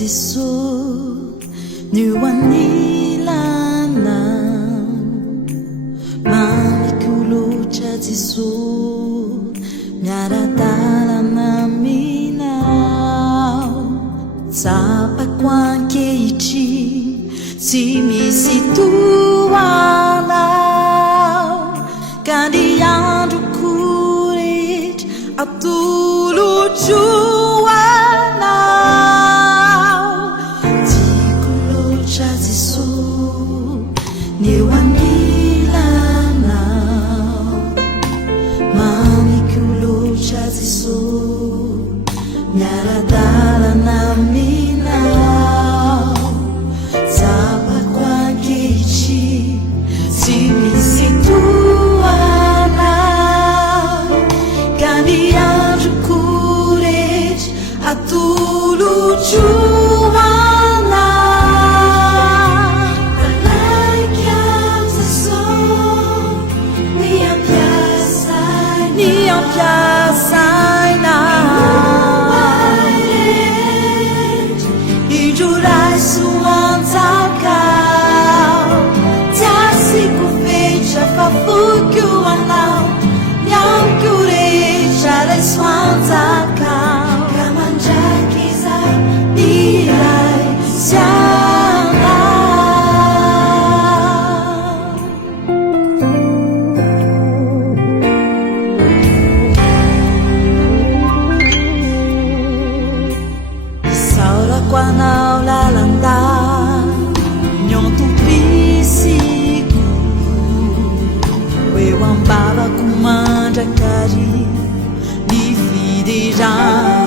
Jesu nuanilana mamikulocha Jesu miaradalana minao tsapa ankehitriny tsy misy toanao ka ny androko rehetra atolotra anao tiako loatra Jesosy ny eo anilanao mamiko loatra Jesosy miaradalana aminao tsapako ankehitriny tsy misy toanao ka ny androko rehetra atolotra Quanao lalanda nyontompisiko eo ambavako mandrakary ny fiderana